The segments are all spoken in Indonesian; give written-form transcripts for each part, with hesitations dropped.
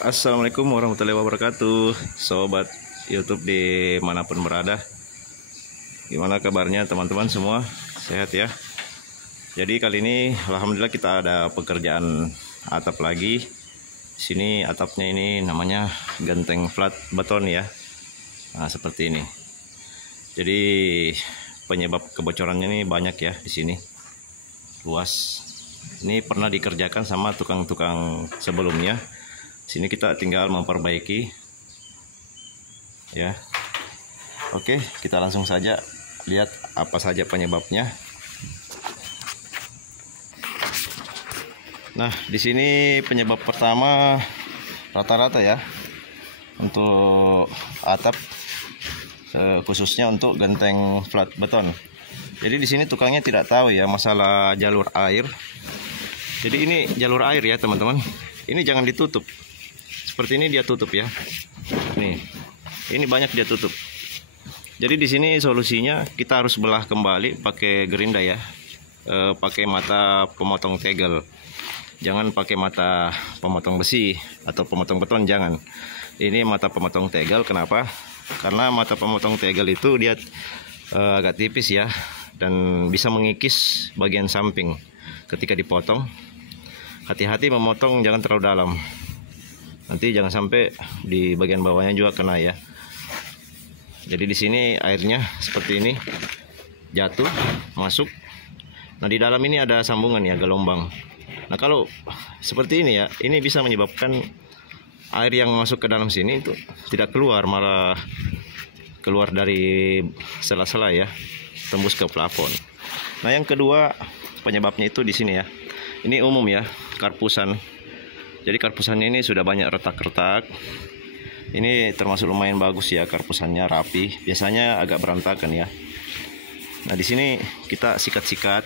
Assalamualaikum warahmatullahi wabarakatuh, sobat YouTube dimanapun berada. Gimana kabarnya teman-teman semua? Sehat ya? Jadi kali ini alhamdulillah kita ada pekerjaan atap lagi. Sini atapnya ini namanya genteng flat beton ya. Nah, seperti ini. Jadi penyebab kebocorannya ini banyak ya di sini. Luas. Ini pernah dikerjakan sama tukang-tukang sebelumnya. Sini kita tinggal memperbaiki ya. Oke, kita langsung saja lihat apa saja penyebabnya. Nah, di sini penyebab pertama rata-rata ya untuk atap, khususnya untuk genteng flat beton. Jadi di sini tukangnya tidak tahu ya masalah jalur air. Jadi ini jalur air ya teman-teman. Ini jangan ditutup. Seperti ini dia tutup ya. Nih, ini banyak dia tutup. Jadi di sini solusinya kita harus belah kembali pakai gerinda ya. Pakai mata pemotong tegel. Jangan pakai mata pemotong besi atau pemotong beton, jangan. Ini mata pemotong tegel. Kenapa? Karena mata pemotong tegel itu dia agak tipis ya dan bisa mengikis bagian samping ketika dipotong. Hati-hati memotong, jangan terlalu dalam. Nanti jangan sampai di bagian bawahnya juga kena ya. Jadi di sini airnya seperti ini jatuh masuk. Nah di dalam ini ada sambungan ya, gelombang. Nah kalau seperti ini ya, ini bisa menyebabkan air yang masuk ke dalam sini itu tidak keluar, malah keluar dari sela-sela ya, tembus ke plafon. Nah yang kedua penyebabnya itu di sini ya. Ini umum ya, karpusan. Jadi karpusannya ini sudah banyak retak-retak. Ini termasuk lumayan bagus ya, karpusannya rapi. Biasanya agak berantakan ya. Nah di sini kita sikat-sikat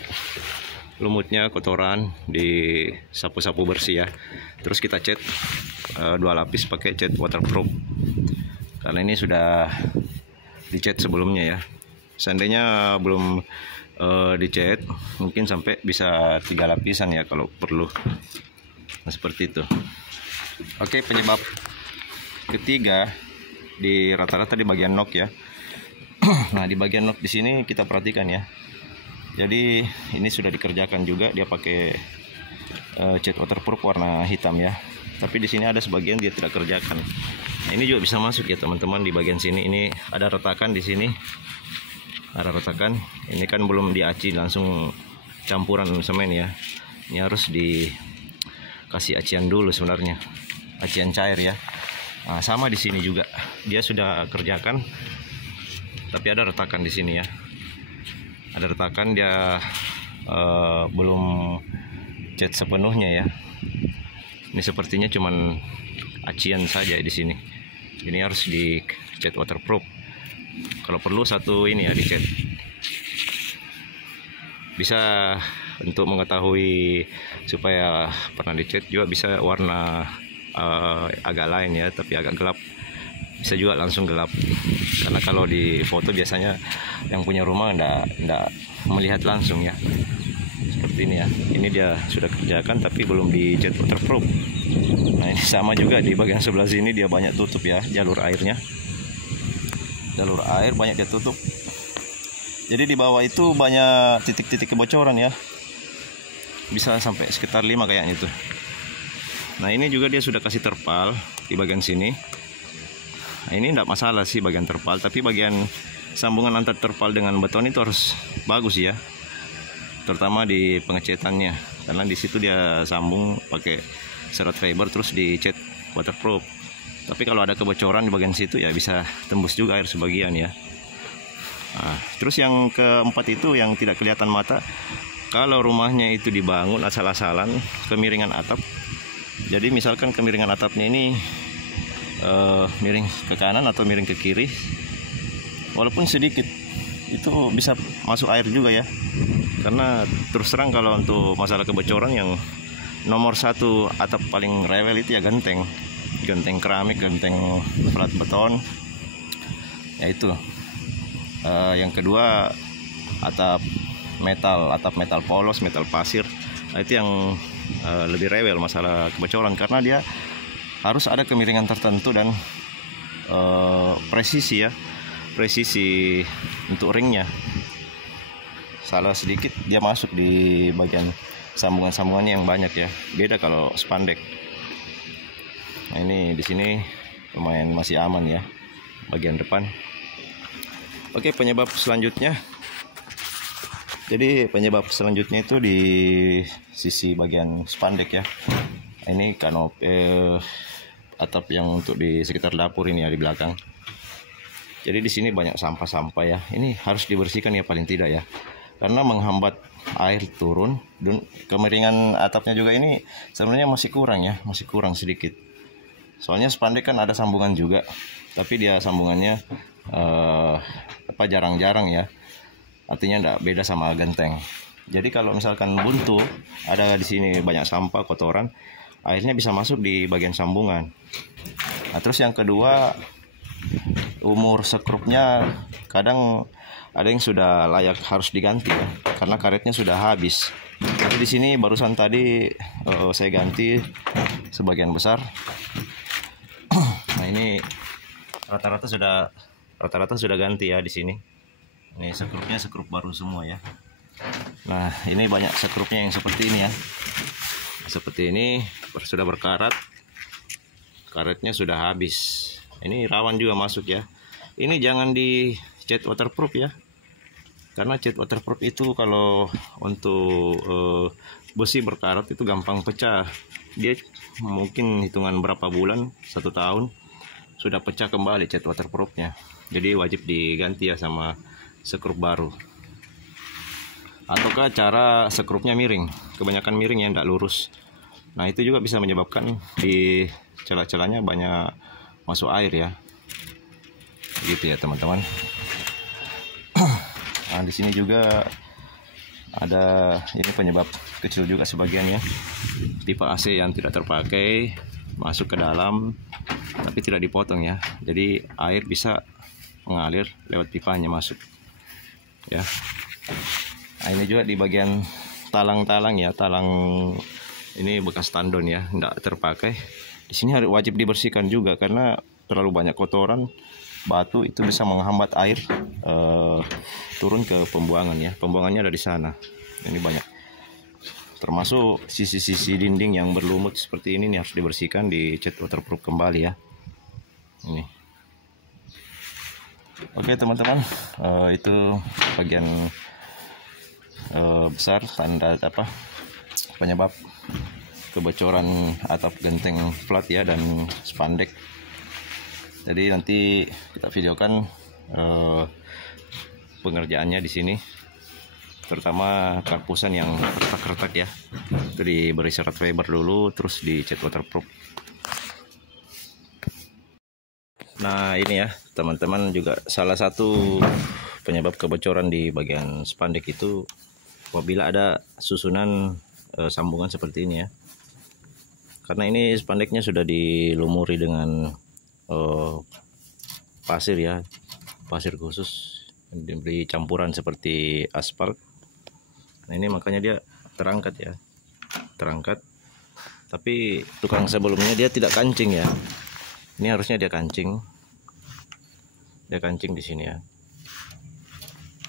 lumutnya, kotoran, di sapu-sapu bersih ya. Terus kita cat 2 lapis pakai cat waterproof. Karena ini sudah dicat sebelumnya ya. Seandainya belum dicat, mungkin sampai bisa 3 lapisan ya kalau perlu. Nah, seperti itu. Oke, penyebab ketiga di rata-rata di bagian nok ya. Nah, di bagian nok di sini kita perhatikan ya. Jadi ini sudah dikerjakan juga, dia pakai cat waterproof warna hitam ya. Tapi di sini ada sebagian dia tidak kerjakan. Nah, ini juga bisa masuk ya teman-teman di bagian sini. Ini ada retakan di sini. Ada retakan. Ini kan belum diaci, langsung campuran semen ya. Ini harus dikasih acian dulu sebenarnya, acian cair ya. Nah, sama di sini juga dia sudah kerjakan, tapi ada retakan di sini ya. Ada retakan, dia belum cat sepenuhnya ya. Ini sepertinya cuman acian saja di sini. Ini harus di cat waterproof. Kalau perlu satu ini ya dicat. Bisa untuk mengetahui supaya pernah dicat juga bisa warna agak lain ya, tapi agak gelap. Bisa juga langsung gelap. Karena kalau di foto biasanya yang punya rumah enggak melihat langsung ya. Seperti ini ya. Ini dia sudah kerjakan tapi belum dicat waterproof. Nah, ini sama juga di bagian sebelah sini dia banyak tutup ya jalur airnya. Jalur air banyak dia tutup. Jadi di bawah itu banyak titik-titik kebocoran ya. Bisa sampai sekitar 5 kayaknya itu. Nah ini juga dia sudah kasih terpal di bagian sini. Nah, ini enggak masalah sih bagian terpal, tapi bagian sambungan antar terpal dengan beton itu harus bagus ya. Terutama di pengecatannya, karena di situ dia sambung pakai serat fiber terus dicat waterproof. Tapi kalau ada kebocoran di bagian situ ya bisa tembus juga air sebagian ya. Nah, terus yang keempat itu yang tidak kelihatan mata, kalau rumahnya itu dibangun asal-asalan, kemiringan atap. Jadi misalkan kemiringan atapnya ini miring ke kanan atau miring ke kiri, walaupun sedikit itu bisa masuk air juga ya. Karena terus terang kalau untuk masalah kebocoran yang nomor 1 atap paling rewel itu ya genteng keramik, genteng flat beton. Ya itu. Yang kedua atap metal polos, metal pasir. Nah, itu yang lebih rewel masalah kebocoran, karena dia harus ada kemiringan tertentu dan presisi ya, presisi untuk ringnya. Salah sedikit dia masuk di bagian sambungan-sambungannya yang banyak ya. Beda kalau spandek. Nah, ini di sini lumayan masih aman ya bagian depan. Oke, penyebab selanjutnya. Jadi penyebab selanjutnya itu di sisi bagian spandek ya. Ini kanopi atap yang untuk di sekitar dapur ini ya, di belakang. Jadi di sini banyak sampah-sampah ya. Ini harus dibersihkan ya paling tidak ya. Karena menghambat air turun, dan kemiringan atapnya juga ini sebenarnya masih kurang ya, masih kurang sedikit. Soalnya spandek kan ada sambungan juga, tapi dia sambungannya jarang-jarang ya. Artinya tidak beda sama genteng. Jadi kalau misalkan buntu, ada di sini banyak sampah, kotoran, airnya bisa masuk di bagian sambungan. Nah, terus yang kedua, umur sekrupnya kadang ada yang sudah layak harus diganti ya, karena karetnya sudah habis. Jadi di sini barusan tadi saya ganti sebagian besar. Nah, ini rata-rata sudah ganti ya di sini. Ini sekrupnya sekrup baru semua ya. Nah, ini banyak sekrupnya yang seperti ini ya. Seperti ini sudah berkarat. Karetnya sudah habis. Ini rawan juga masuk ya. Ini jangan di cat waterproof ya. Karena cat waterproof itu kalau untuk besi berkarat itu gampang pecah. Dia mungkin hitungan berapa bulan, 1 tahun sudah pecah kembali cat waterproofnya. Jadi wajib diganti ya sama sekrup baru. Ataukah cara sekrupnya miring, kebanyakan miring yang tidak lurus. Nah, itu juga bisa menyebabkan di celah-celahnya banyak masuk air ya. Gitu ya teman-teman. Nah, di sini juga ada ini penyebab kecil juga sebagiannya. Pipa AC yang tidak terpakai masuk ke dalam tapi tidak dipotong ya. Jadi air bisa mengalir lewat pipanya masuk. Ya. Nah, ini juga di bagian talang-talang ya, talang ini bekas tandon ya, tidak terpakai. Di sini harus wajib dibersihkan juga karena terlalu banyak kotoran, batu itu bisa menghambat air turun ke pembuangan ya. Pembuangannya ada di sana. Ini banyak. Termasuk sisi-sisi dinding yang berlumut seperti ini nih harus dibersihkan, dicat waterproof kembali ya. Ini. Oke teman-teman, itu bagian besar tanda penyebab kebocoran atap genteng flat ya dan spandek. Jadi nanti kita videokan pengerjaannya di sini. Pertama karpusan yang retak-retak ya, itu diberi serat fiber dulu, terus dicat waterproof. Nah, ini ya teman-teman, juga salah satu penyebab kebocoran di bagian spandek itu apabila ada susunan sambungan seperti ini ya. Karena ini spandeknya sudah dilumuri dengan pasir ya, pasir khusus, diberi campuran seperti aspal. Nah, ini makanya dia terangkat ya, terangkat. Tapi tukang sebelumnya dia tidak kancing ya. Ini harusnya dia kancing di sini ya.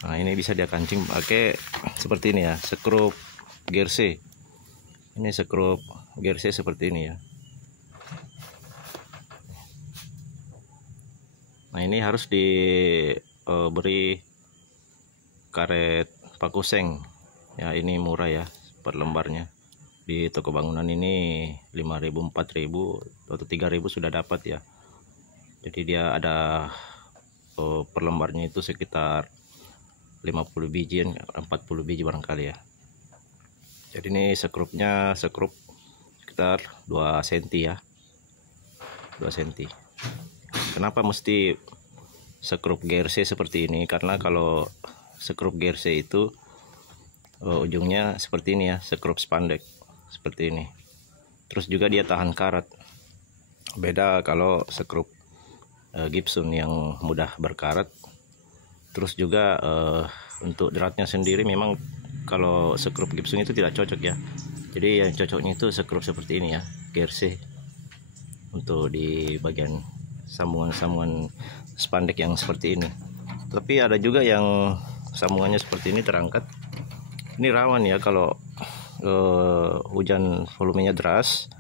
Nah, ini bisa dia kancing pakai seperti ini ya, sekrup GRC. Ini sekrup GRC seperti ini ya. Nah, ini harus diberi karet paku seng ya. Ini murah ya per lembarnya. Di toko bangunan ini 5.000, 4.000 atau 3.000 sudah dapat ya. Jadi dia ada per lembarnya itu sekitar 50 biji, 40 biji barangkali ya. Jadi ini sekrupnya sekrup sekitar 2 cm ya, 2 cm. Kenapa mesti sekrup GRC seperti ini? Karena kalau sekrup GRC itu ujungnya seperti ini ya, sekrup spandek seperti ini. Terus juga dia tahan karat. Beda kalau sekrup Gibson yang mudah berkarat. Terus juga untuk dratnya sendiri memang kalau sekrup Gibson itu tidak cocok ya. Jadi yang cocoknya itu sekrup seperti ini ya, GRC. untuk di bagian sambungan-sambungan spandek yang seperti ini. Tapi ada juga yang sambungannya seperti ini terangkat. Ini rawan ya kalau hujan volumenya deras,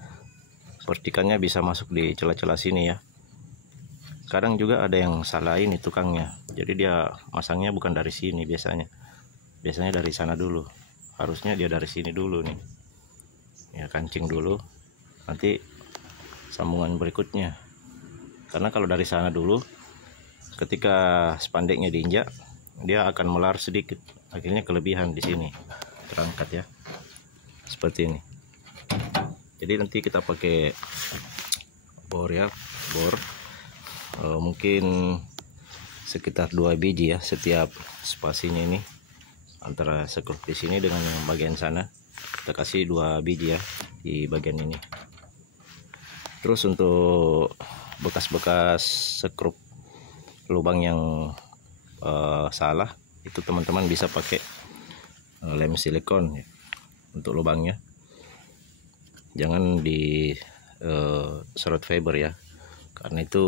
vertikalnya bisa masuk di celah-celah sini ya. Kadang juga ada yang salah ini tukangnya, jadi dia masangnya bukan dari sini biasanya dari sana dulu. Harusnya dia dari sini dulu nih ya, kancing dulu nanti sambungan berikutnya. Karena kalau dari sana dulu, ketika spandeknya diinjak dia akan melar sedikit, akhirnya kelebihan di sini terangkat ya, seperti ini. Jadi nanti kita pakai bor ya, mungkin sekitar 2 biji ya setiap spasinya ini, antara sekrup di sini dengan yang bagian sana kita kasih 2 biji ya di bagian ini. Terus untuk bekas-bekas sekrup lubang yang salah itu teman-teman bisa pakai lem silikon ya, untuk lubangnya. Jangan di serut fiber ya, karena itu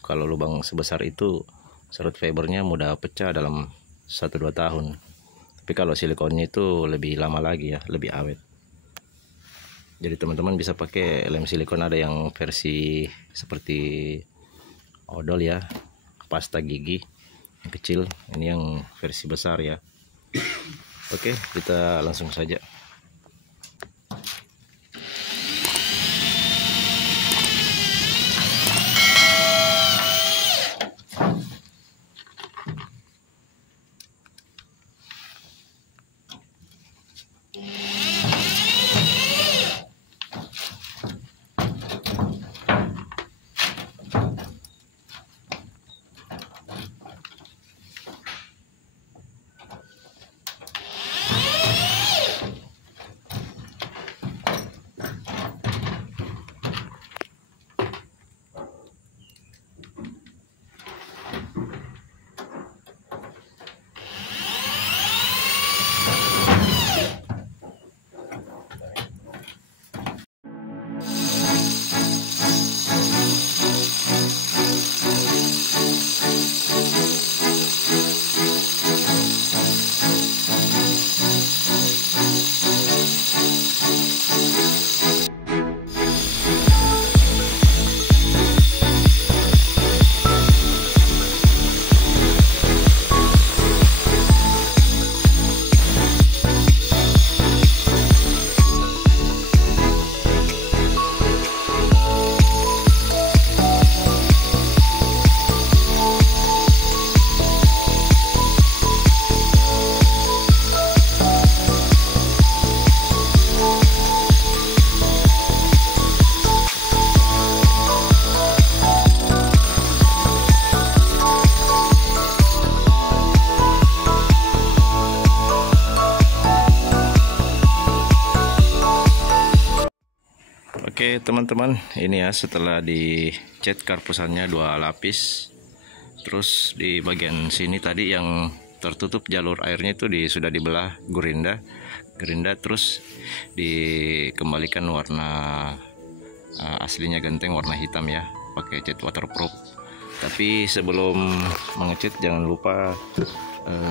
kalau lubang sebesar itu serut fibernya mudah pecah dalam 1-2 tahun. Tapi kalau silikonnya itu lebih lama lagi ya, lebih awet. Jadi teman-teman bisa pakai lem silikon, ada yang versi seperti odol ya, pasta gigi yang kecil, ini yang versi besar ya. Oke, kita langsung saja. Oke teman-teman, ini ya setelah dicat karpusannya 2 lapis, terus di bagian sini tadi yang tertutup jalur airnya itu sudah dibelah gerinda, terus dikembalikan warna aslinya genteng warna hitam ya, pakai cat waterproof. Tapi sebelum mengecat jangan lupa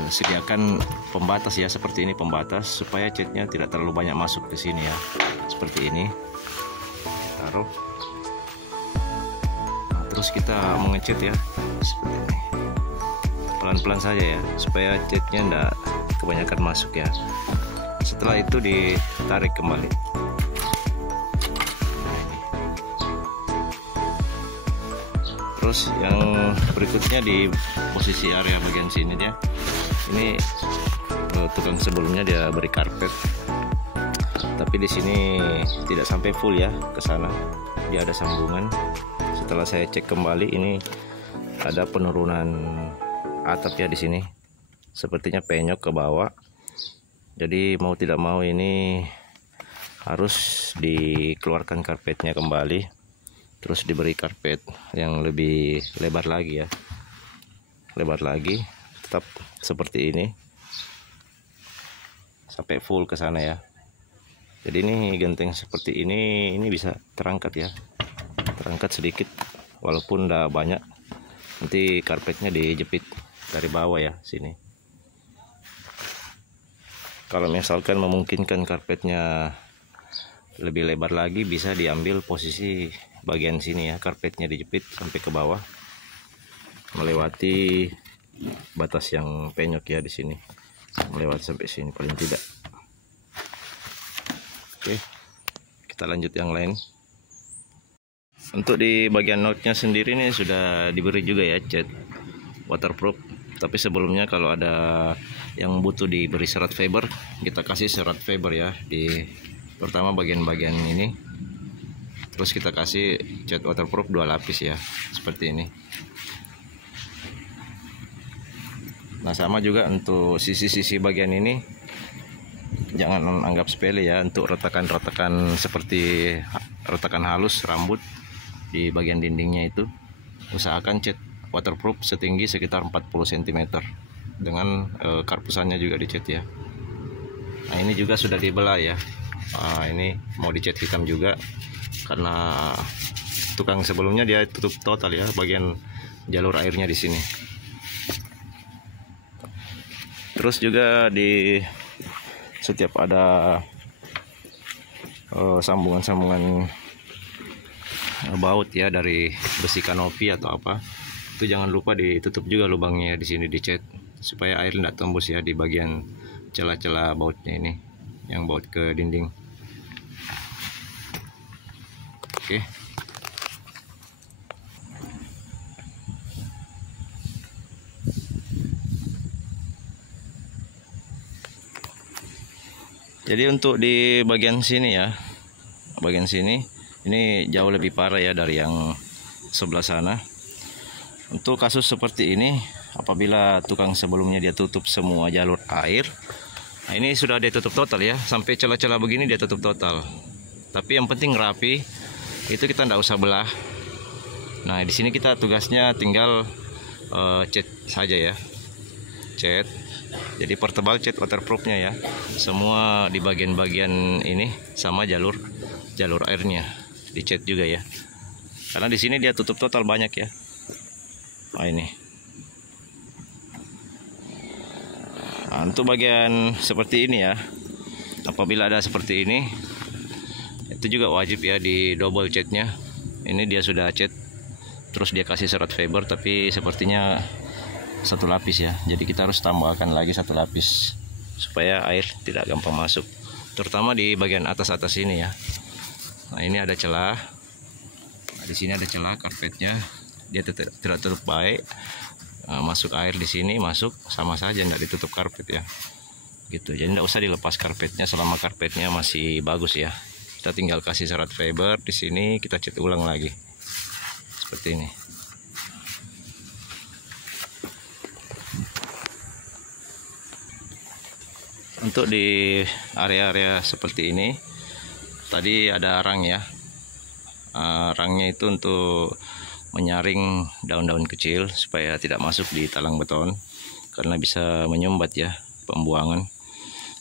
sediakan pembatas ya, seperti ini pembatas supaya catnya tidak terlalu banyak masuk ke sini ya, seperti ini. Taruh, nah, terus kita mengecat ya seperti ini, pelan-pelan saja ya supaya catnya enggak kebanyakan masuk ya. Setelah itu ditarik kembali. Nah, ini. Terus yang berikutnya di posisi area bagian sini ya, ini tukang sebelumnya dia beri karpet, tapi di sini tidak sampai full ya ke sana, dia ada sambungan. Setelah saya cek kembali, ini ada penurunan atap ya di sini, sepertinya penyok ke bawah. Jadi mau tidak mau ini harus dikeluarkan karpetnya kembali, terus diberi karpet yang lebih lebar lagi ya, lebar lagi, tetap seperti ini sampai full ke sana ya. Jadi ini genteng seperti ini bisa terangkat ya. terangkat sedikit, walaupun udah banyak. Nanti karpetnya dijepit dari bawah ya sini. Kalau misalkan memungkinkan karpetnya lebih lebar lagi, bisa diambil posisi bagian sini ya, karpetnya dijepit sampai ke bawah melewati batas yang penyok ya di sini, melewati sampai sini paling tidak. Oke, kita lanjut yang lain. Untuk di bagian note-nya sendiri nih sudah diberi juga ya cat waterproof. Tapi sebelumnya kalau ada yang butuh diberi serat fiber, kita kasih serat fiber ya di pertama bagian-bagian ini. Terus kita kasih cat waterproof 2 lapis ya, seperti ini. Nah, sama juga untuk sisi-sisi bagian ini, jangan anggap sepele ya, untuk retakan-retakan seperti retakan halus rambut di bagian dindingnya itu, usahakan cat waterproof setinggi sekitar 40 cm dengan karpusannya juga dicat ya. Nah, ini juga sudah dibelah ya. Ini mau dicat hitam juga karena tukang sebelumnya dia tutup total ya bagian jalur airnya di sini. Terus juga di setiap ada sambungan-sambungan baut ya dari besi kanopi atau apa, itu jangan lupa ditutup juga lubangnya di sini, dicat supaya air tidak tembus ya di bagian celah-celah bautnya ini yang baut ke dinding. Oke. Jadi untuk di bagian sini ya, bagian sini ini jauh lebih parah ya dari yang sebelah sana. Untuk kasus seperti ini, apabila tukang sebelumnya dia tutup semua jalur air, nah ini sudah dia tutup total ya, sampai celah-celah begini dia tutup total. Tapi yang penting rapi, itu kita tidak usah belah. Nah, di sini kita tugasnya tinggal cat saja ya, cat. Jadi pertebal cat waterproofnya ya, semua di bagian-bagian ini sama jalur airnya dicat juga ya, karena di sini dia tutup total banyak ya. Nah, ini. Nah, untuk bagian seperti ini ya, apabila ada seperti ini, itu juga wajib ya di double catnya. Ini dia sudah cat, terus dia kasih serat fiber, tapi sepertinya 1 lapis ya. Jadi kita harus tambahkan lagi 1 lapis supaya air tidak gampang masuk, terutama di bagian atas ini ya. Nah, ini ada celah. Nah, di sini ada celah karpetnya, dia tidak tutup baik. Nah, masuk air di sini, masuk sama saja tidak ditutup karpet ya. Gitu. Jadi tidak usah dilepas karpetnya selama karpetnya masih bagus ya. Kita tinggal kasih serat fiber di sini, kita cat ulang lagi. Seperti ini. Untuk di area-area seperti ini, tadi ada rang ya. Rangnya itu untuk menyaring daun-daun kecil supaya tidak masuk di talang beton, karena bisa menyumbat ya pembuangan.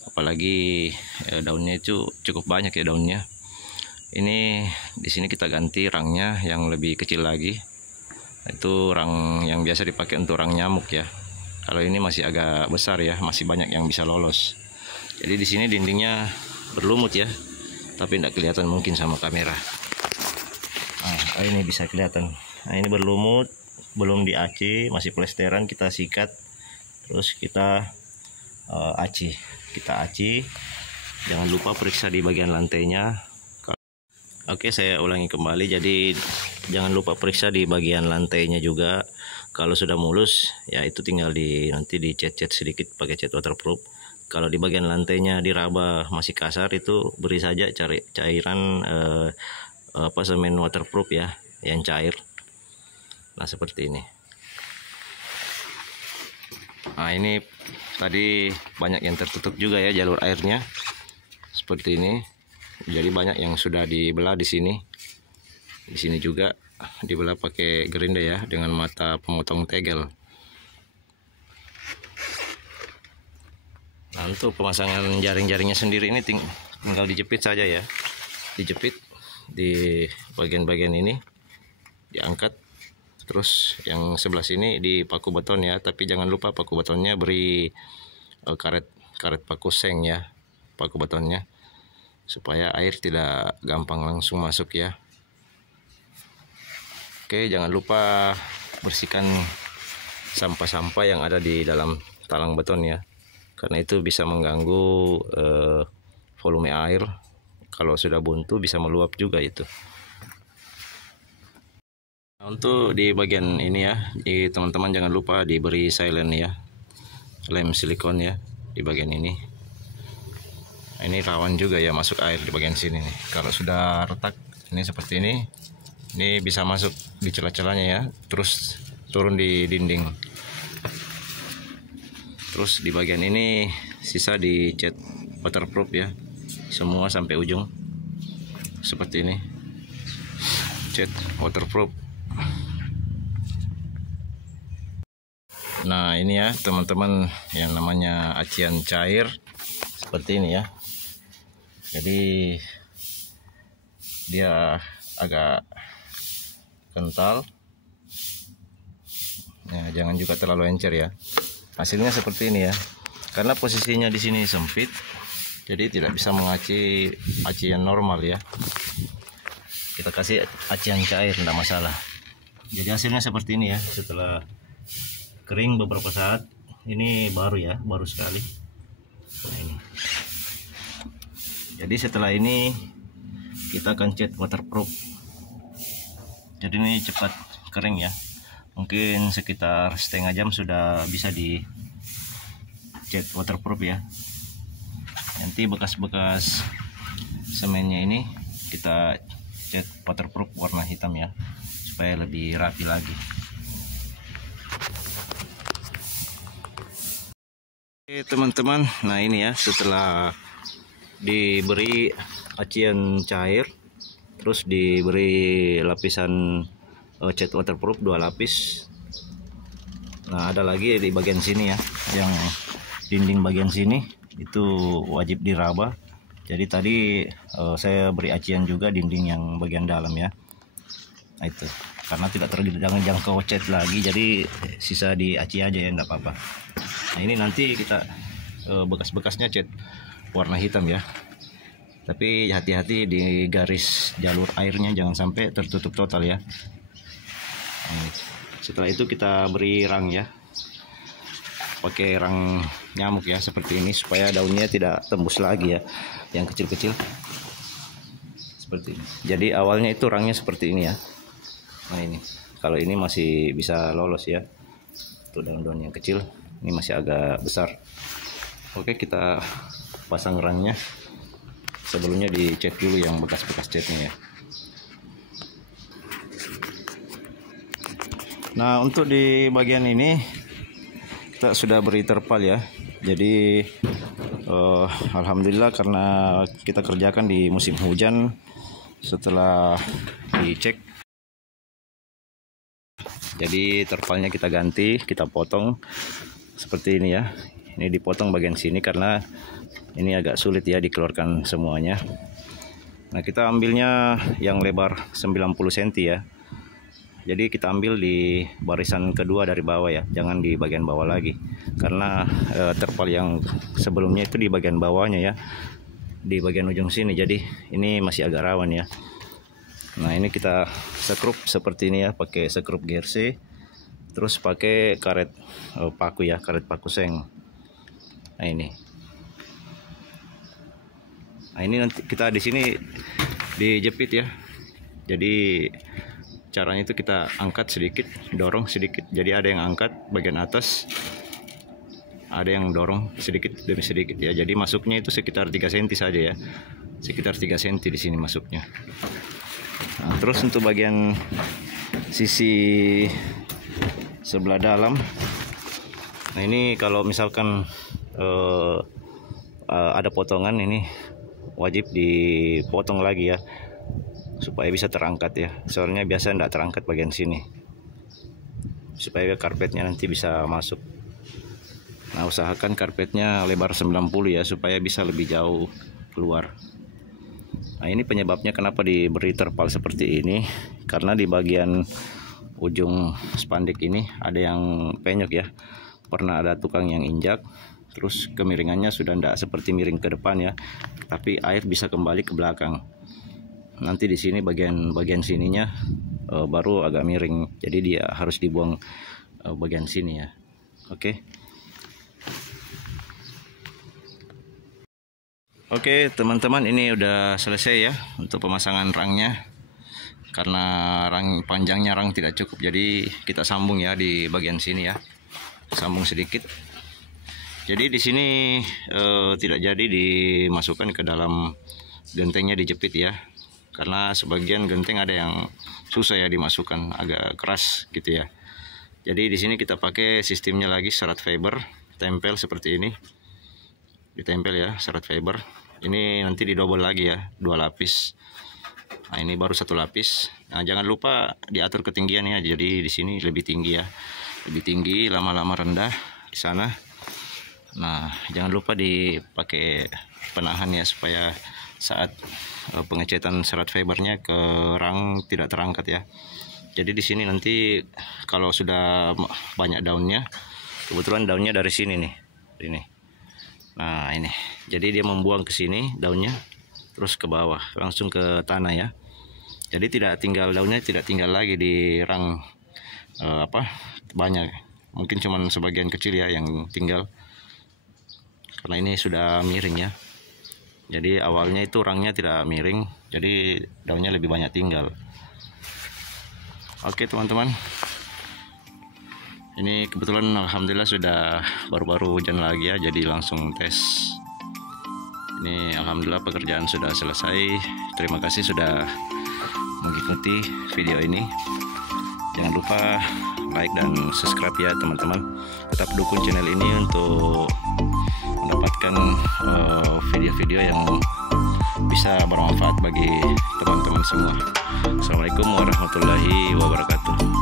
Apalagi daunnya itu cukup banyak ya daunnya. Ini di sini kita ganti rangnya yang lebih kecil lagi. Itu rang yang biasa dipakai untuk rang nyamuk ya. Kalau ini masih agak besar ya, masih banyak yang bisa lolos. Jadi di sini dindingnya berlumut ya, tapi tidak kelihatan mungkin sama kamera. Nah, ini bisa kelihatan. Nah, ini berlumut, belum di-AC, masih plesteran, kita sikat, terus kita AC. Kita AC. Jangan lupa periksa di bagian lantainya. Oke, saya ulangi kembali. Jadi jangan lupa periksa di bagian lantainya juga. Kalau sudah mulus, ya itu tinggal nanti dicat-cat sedikit pakai cat waterproof. Kalau di bagian lantainya diraba masih kasar, itu beri saja cairan semen waterproof ya, yang cair. Nah, seperti ini. Nah, ini tadi banyak yang tertutup juga ya jalur airnya. Seperti ini. Jadi banyak yang sudah dibelah di sini. Di sini juga dibelah pakai gerinda ya, dengan mata pemotong tegel. Nah, untuk pemasangan jaring-jaringnya sendiri ini tinggal dijepit saja ya. Dijepit di bagian-bagian ini. diangkat. Terus yang sebelah sini di paku beton ya, tapi jangan lupa paku betonnya beri karet paku seng ya, paku betonnya, supaya air tidak gampang langsung masuk ya. Oke, jangan lupa bersihkan sampah-sampah yang ada di dalam talang beton ya, karena itu bisa mengganggu volume air. Kalau sudah buntu bisa meluap juga itu. Nah, untuk di bagian ini ya, teman-teman jangan lupa diberi silent ya, lem silikon ya di bagian ini. Nah, ini rawan juga ya masuk air di bagian sini nih. Kalau sudah retak ini seperti ini bisa masuk di celah-celahnya ya, terus turun di dinding. Terus di bagian ini sisa dicat waterproof ya, semua sampai ujung seperti ini, cat waterproof. Nah ini ya teman-teman, yang namanya acian cair seperti ini ya. Jadi dia agak kental ya, jangan juga terlalu encer ya. Hasilnya seperti ini ya, karena posisinya di sini sempit, jadi tidak bisa mengaci acian normal ya. Kita kasih acian cair, tidak masalah. Jadi hasilnya seperti ini ya, setelah kering beberapa saat. Ini baru ya, baru sekali. Nah, ini. Jadi setelah ini kita akan cat waterproof. Jadi ini cepat kering ya, mungkin sekitar setengah jam sudah bisa di cat waterproof ya. Nanti bekas-bekas semennya ini kita cat waterproof warna hitam ya, supaya lebih rapi lagi. Oke teman-teman, nah ini ya setelah diberi acian cair, terus diberi lapisan cat waterproof 2 lapis. Nah ada lagi di bagian sini ya, yang dinding bagian sini itu wajib diraba. Jadi tadi saya beri acian juga dinding yang bagian dalam ya. Nah itu karena tidak terjangkau cat lagi, jadi sisa di aci aja ya, enggak apa-apa. Nah ini nanti kita bekas-bekasnya cat warna hitam ya, tapi hati-hati di garis jalur airnya, jangan sampai tertutup total ya. Nah, setelah itu kita beri rang ya, pakai rang nyamuk ya seperti ini, supaya daunnya tidak tembus lagi ya, yang kecil-kecil seperti ini. Jadi awalnya itu rangnya seperti ini ya. Nah ini kalau ini masih bisa lolos ya, tuh daun-daun yang kecil, ini masih agak besar. Oke, kita pasang rangnya. Sebelumnya dicat dulu yang bekas-bekas catnya ya. Nah untuk di bagian ini kita sudah beri terpal ya. Jadi alhamdulillah, karena kita kerjakan di musim hujan, setelah dicek, jadi terpalnya kita ganti, kita potong seperti ini ya. Ini dipotong bagian sini karena ini agak sulit ya dikeluarkan semuanya. Nah kita ambilnya yang lebar 90 cm ya. Jadi kita ambil di barisan kedua dari bawah ya, jangan di bagian bawah lagi, karena terpal yang sebelumnya itu di bagian bawahnya ya, di bagian ujung sini. Jadi ini masih agak rawan ya. Nah ini kita sekrup seperti ini ya, pakai sekrup GRC, terus pakai karet paku ya, karet paku seng. Nah ini nanti kita di sini dijepit ya. Jadi caranya itu kita angkat sedikit, dorong sedikit. Jadi ada yang angkat bagian atas, ada yang dorong sedikit demi sedikit ya. Jadi masuknya itu sekitar 3 cm saja ya, sekitar 3 cm di sini masuknya. Nah, terus untuk bagian sisi sebelah dalam, nah ini kalau misalkan ada potongan, ini wajib dipotong lagi ya, supaya bisa terangkat ya. Soalnya biasa tidak terangkat bagian sini, supaya karpetnya nanti bisa masuk. Nah usahakan karpetnya lebar 90 ya, supaya bisa lebih jauh keluar. Nah, ini penyebabnya kenapa diberi terpal seperti ini, karena di bagian ujung spanduk ini ada yang penyok ya. Pernah ada tukang yang injak, terus kemiringannya sudah tidak seperti miring ke depan ya, tapi air bisa kembali ke belakang. Nanti di sini bagian sininya baru agak miring, jadi dia harus dibuang bagian sini ya. Oke. Oke teman-teman, ini udah selesai ya untuk pemasangan rangnya. Karena panjangnya rang tidak cukup, jadi kita sambung ya di bagian sini ya. Sambung sedikit. Jadi di sini tidak jadi dimasukkan ke dalam gentengnya, dijepit ya. Karena sebagian genteng ada yang susah ya dimasukkan, agak keras gitu ya. Jadi di sini kita pakai sistemnya lagi serat fiber, tempel seperti ini. Ditempel ya serat fiber. Ini nanti didobel lagi ya, 2 lapis. Nah, ini baru 1 lapis. Nah, jangan lupa diatur ketinggian ya. Jadi di sini lebih tinggi ya. Lebih tinggi, lama-lama rendah di sana. Nah, jangan lupa dipakai penahan ya, supaya saat pengecetan serat fibernya ke rang tidak terangkat ya. Jadi di sini nanti kalau sudah banyak daunnya, kebetulan daunnya dari sini nih, ini. Nah, ini. Jadi dia membuang ke sini daunnya, terus ke bawah, langsung ke tanah ya. Jadi daunnya tidak tinggal lagi di rang banyak. Mungkin cuma sebagian kecil ya yang tinggal. Karena ini sudah miring ya. Jadi awalnya itu rangnya tidak miring, jadi daunnya lebih banyak tinggal. Oke teman-teman. Ini kebetulan alhamdulillah sudah baru-baru hujan lagi ya, jadi langsung tes. Ini alhamdulillah pekerjaan sudah selesai. Terima kasih sudah mengikuti video ini. Jangan lupa like dan subscribe ya teman-teman. Tetap dukung channel ini untuk mendapatkan video-video yang bisa bermanfaat bagi teman-teman semua. Assalamualaikum warahmatullahi wabarakatuh.